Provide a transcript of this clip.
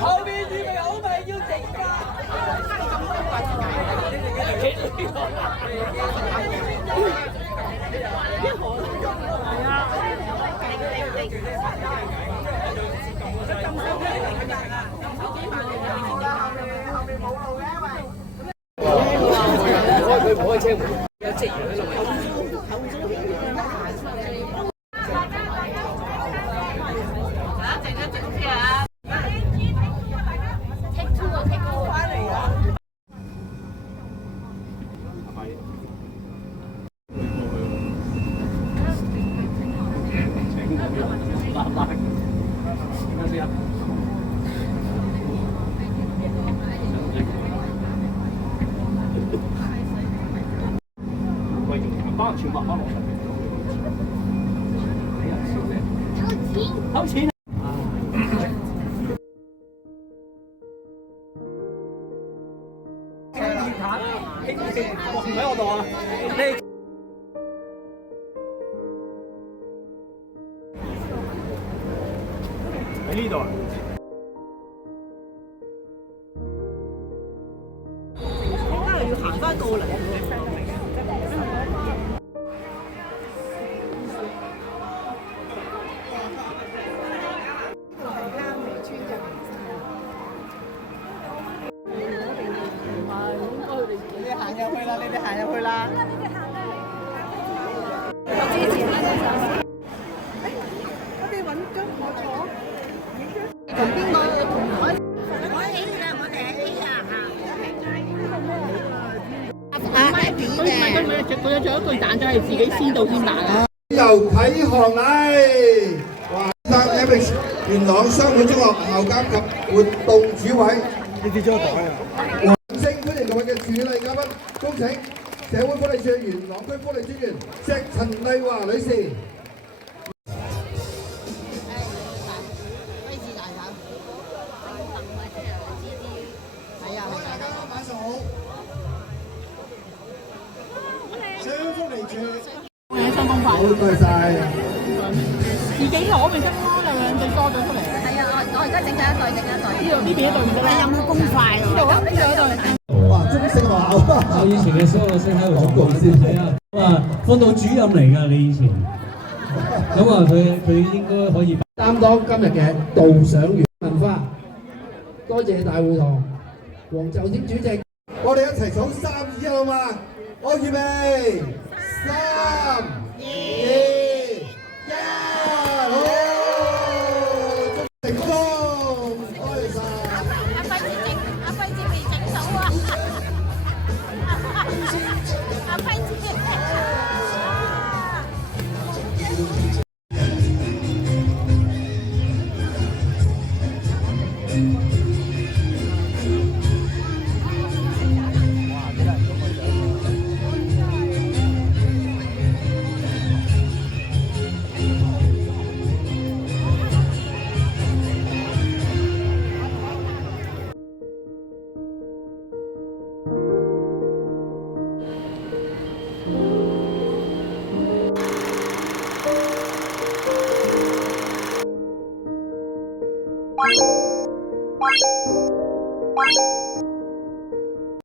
後面預備好未？要直佢唔開車門，有職員喺度。幫全部幫我偷錢。唔喺我度啊！喺呢度啊！應該又要行翻過嚟。你哋行入去啦！我支持啦！我哋揾張我坐，同邊個同我？我 A 啦，我哋係 A 佢仲有一句蛋仔係自己先到先打嘅。由啟航禮，哇！元朗商會中學校監及活動主委，你跌咗個袋啊！掌聲歡迎各位嘅主禮嘉賓，恭請社會福利署元朗區福利專員石陳麗華女士。大家晚上好。社會福利署。雙公筷。好，多謝晒。自己攞咪得咯，有兩對多咗出嚟。係啊，我而家整緊一對，呢邊一對唔得啦。有冇公筷喎？呢度有一對。哇，中式學校。我以前嘅所有聲喺度廣告先係啊。訓導主任嚟㗎，你以前。咁佢應該可以擔當今日嘅導賞員文化。多謝大會堂黃袖添主席。我哋一齊數3、2，好嘛？我預備3、2、1，好，成功，多謝晒。阿輝姐未整到啊！阿輝姐。Bye.